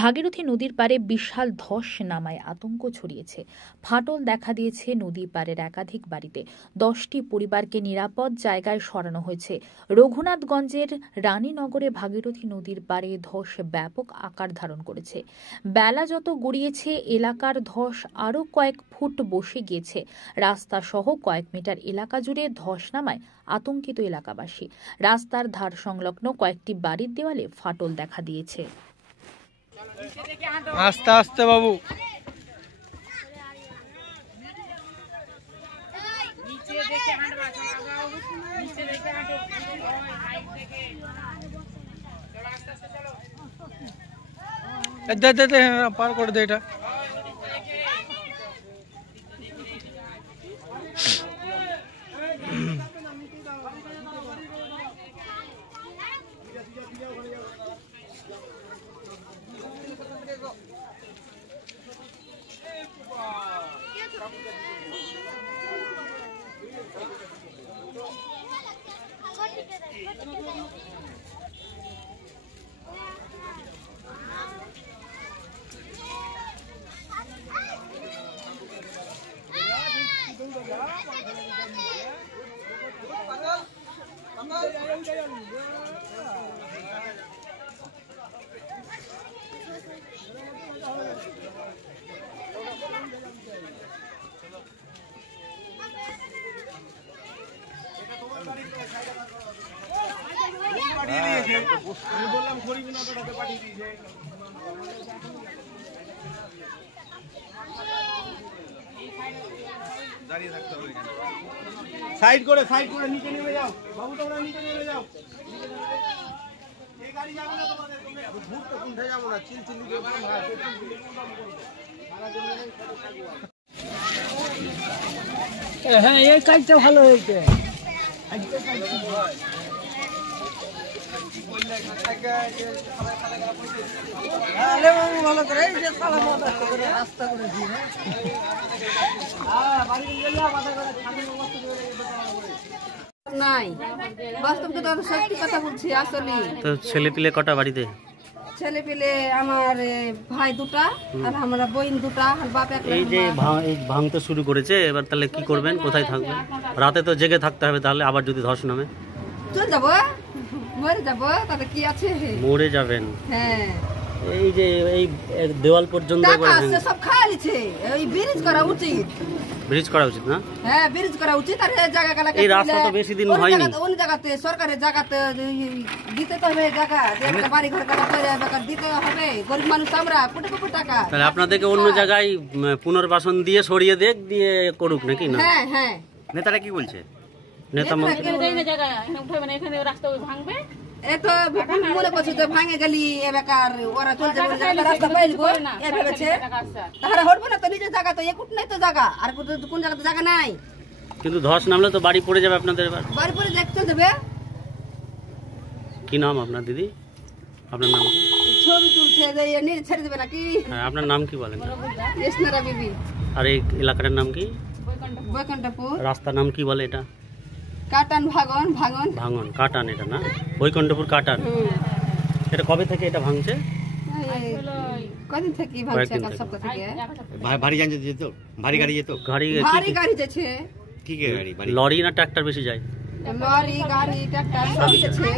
ভাগীরথী নদীর পাড়ে বিশাল ধস নামায় আতঙ্ক ছড়িয়েছে। ফাটল দেখা দিয়েছে নদীর পাড়ের একাধিক বাড়িতে। 10টি পরিবারকে নিরাপদ জায়গায় সরানো হয়েছে। রঘুনাথগঞ্জের রানীনগরে ভাগীরথী নদীর পাড়ে ধস ব্যাপক আকার ধারণ করেছে। বেলা যত গড়িয়েছে এলাকার ধস আরও কয়েক ফুট বসে গিয়েছে। রাস্তা সহ কয়েক মিটার এলাকা জুড়ে ধস নামায় আতঙ্কিত এলাকাবাসী। রাস্তার ধার সংলগ্ন কয়েকটি বাড়ির দেওয়ালে ফাটল দেখা দিয়েছে। আস্তে আস্তে বাবু। পার করে দে এটা। সাইড করে নিচে নেমে যাও বাবু, তোমরা নিচে নেমে যাও। এই গাড়ি যাবে না তোমাদের, তোমরা ঘুরতে কোনটা যাবো না, চিলচিলি দিয়ে হ্যাঁ, এই কাজটা ভালো হয়েছে। ভালো করে রাস্তা করে নাই, বাস্তব সত্যি কথা বলছি। আসলে তো ছেলে পিলে কটা বাড়িতে? ছেলে পিলে আমার ভাই দুটা আর আমরা বোন দুটা আর বাপ একটা। এই যে ভাঙতে শুরু করেছে, এবার তাহলে কি করবেন? কোথায় থাকবেন? রাতে তো জেগে থাকতে হবে, তাহলে আবার যদি ধস নামে চলে যাবো, মরে যাবো, তাতে কি আছে? মরে যাবেন? হ্যাঁ, এই যে এই দেওয়াল পর্যন্ত সব খাওয়া নিচ্ছে। ওই ব্রিজ করা উচিত, ব্রিজ করা উচিত না? হ্যাঁ, ব্রিজ করা উচিত। আর এই রাস্তা তো বেশি দিন হয়নি। অন্য জায়গাতে সরকারের জায়গাতে দিতে তো হবে, জায়গা বাড়ি ঘর দিতে হবে। গরিব মানুষ আমরা, কোটি কোটি টাকা। তাহলে আপনাদেরকে অন্য জায়গায় পুনর্বাসন দিয়ে সরিয়ে দিয়ে করুক নাকি? না, হ্যাঁ হ্যাঁ। নেতারা কি বলছে? নেতা মনে করছে যে ভাঙে গেলি বেকার, ওরা চলে যাবে, রাস্তা পাইলবো ভেবেছে। তাহলে হটবো না তো, নিজের জায়গা তো একুট নাই তো জায়গা, আর কোন জায়গাতে জায়গা নাই। কিন্তু ধস নামলে তো বাড়ি পড়ে যাবে আপনাদের। এবার বাড়ি পড়ে চলে যাবে। কি নাম আপনার দিদি? আপনার নাম কি? ছবি তুলছে ছেড়ে দেবে নাকি? হ্যাঁ, আপনার নাম কি বলেন? বিবি। আর এই এলাকাটার নাম কি? বৈকুণ্ঠপুর। রাস্তার নাম কি বলে এটা? কাটান ভাঙন। ভাঙন কাটান, এটা না? বৈকুণ্ঠপুর কাটান। এটা কবে থেকে এটা ভাঙছে? কদিন থেকে ভাঙছে? সপ্তাহ থেকে। ভারী গাড়ি যেত, ভারী গাড়ি যেত। ভারী গাড়ি যেছে। কি গাড়ি? লরি না ট্রাক্টর বেশি যায়? লরি, গাড়ি, ট্রাক্টর সব যেছে।